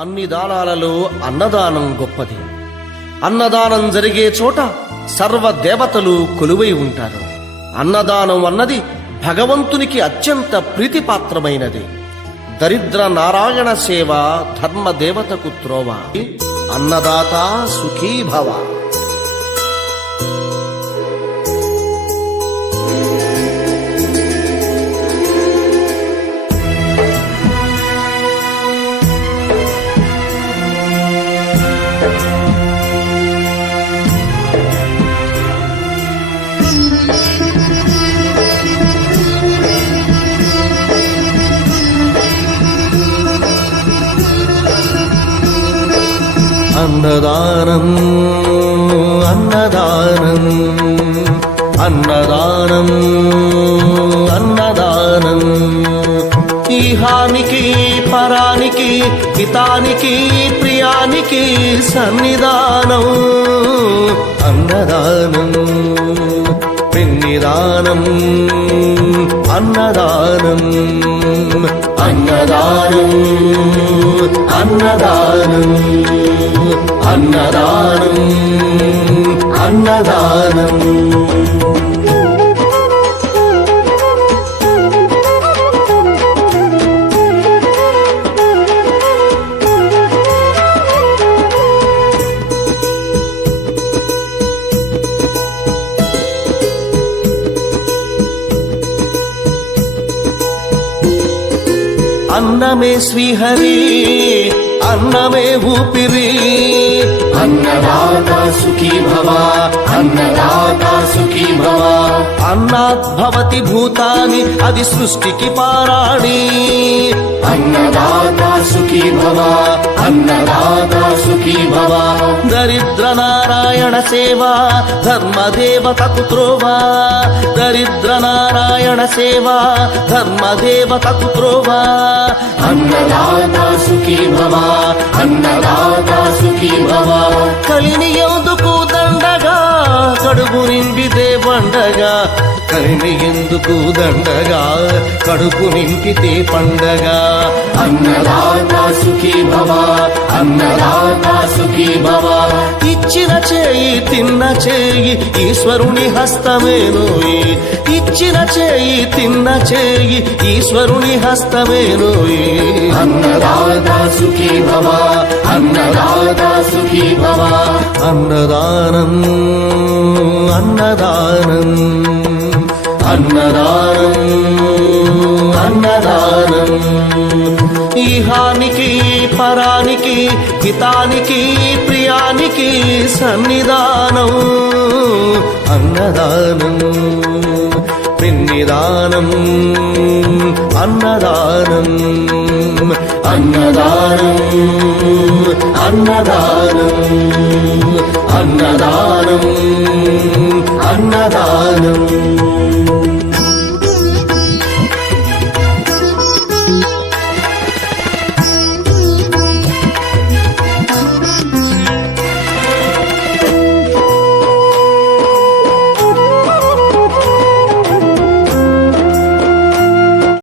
అన్ని దానాలలో అన్నదానం గొప్పది. అన్నదానం జరిగే చోట సర్వ దేవతలు కొలువై ఉంటారు. అన్నదానం అన్నది భగవంతునికి అత్యంత ప్రీతిపాత్రమైనది. దరిద్ర నారాయణ సేవ ధర్మదేవతకు త్రోవ. అన్నదాత సుఖీ భవ. అన్నదానం అన్నదానం అన్నదానం అన్నదానం ఈహానికి పరానికి హితానికి ప్రియానికి సన్నిధానం. అన్నదానం పిన్నిదానం అన్నదానం అన్నదానం అన్నదానం అన్నదానం అన్నదానం. అన్నమే శ్రీహరి అన్నమే ఊపిరి. అన్నదాత సుఖీ భవ అన్నదాత సుఖీ భవ. అన్నాద్భవతి భూతాని అది సృష్టికి పారాణి. అన్నదాత సుఖీ భవ అన్నదాత సుఖీ భవ. దరిద్ర నారాయణ సేవ ధర్మదేవతకు త్రోవ. దరిద్ర నారాయణ సేవ ధర్మదేవతకు త్రోవ. అన్నదాత సుఖీ భవ అన్నదాత సుఖీ భవ. కలిని ఎందుకు దండగా కడుపు నింపితే పండగా. కలిని ఎందుకు దండగా కడుపు నింపితే పండగ. అన్నదాత సుఖీ భవ అన్నదాత సుఖీ భవ. ఇచ్చిన చేయి తిన్న చేయి ఈశ్వరుని హస్తమేనోయి. ఇచ్చిన చేయి తిన్న చేయి ఈశ్వరుని హస్తమేనోయి. అన్నదాత సుఖీ భవ అన్నదాత సుఖీ భవ. అన్నదానం అన్నదానం అన్నదానం అన్నదానం ఈహానికి పరానికి హితానికి ప్రియానికి సన్నిధానం. అన్నదానం పిన్నిదానం అన్నదానం అన్నదానం అన్నదానం అన్నదానం